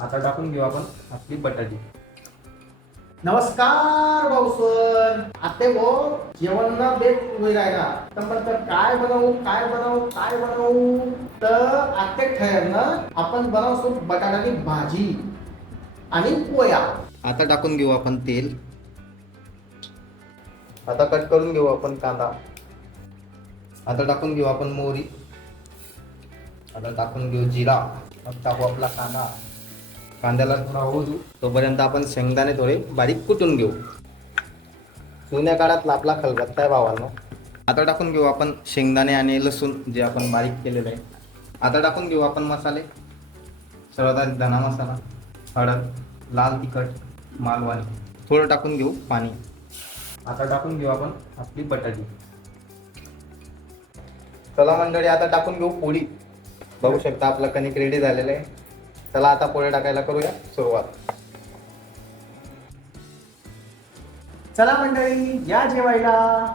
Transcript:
आता टाकून घेऊ आपण आपली बटाटी. नमस्कार भाऊसन. आते भाऊ जेवण ना बेत होई राहिला तर म्हणतात काय बनवू. तर आते ठरलं आपण बनवतो बटाट्याची भाजी आणि पोया. आता टाकून घेऊ आपण तेल. आता कट करून घेऊ आपण कांदा. आता टाकून घेऊ आपण मोहरी. आता टाकून घेऊ जिरा. मग टाकू आपला कांदा. कांद्याला थोडा होऊ देऊ तोपर्यंत आपण शेंगदाणे थोडे बारीक कुटून घेऊ. जुन्या काळातला आपला खलबत्ता आहे भावांनो. आता टाकून घेऊ आपण शेंगदाणे आणि लसूण जे आपण बारीक केलेलं आहे. आता टाकून घेऊ आपण मसाले. सर्वात आधी धना मसाला, हळद, लाल तिखट, मालवणी. थोडं टाकून घेऊ पाणी. आता टाकून घेऊ आपण आपली बटाटी. चला मंडळी आता टाकून घेऊ पोळी. बघू शकता आपलं कणिक रेडी झालेलं आहे. चला आता पोळे टाकायला करूया सुरुवात. चला मंडळी या जेवायला.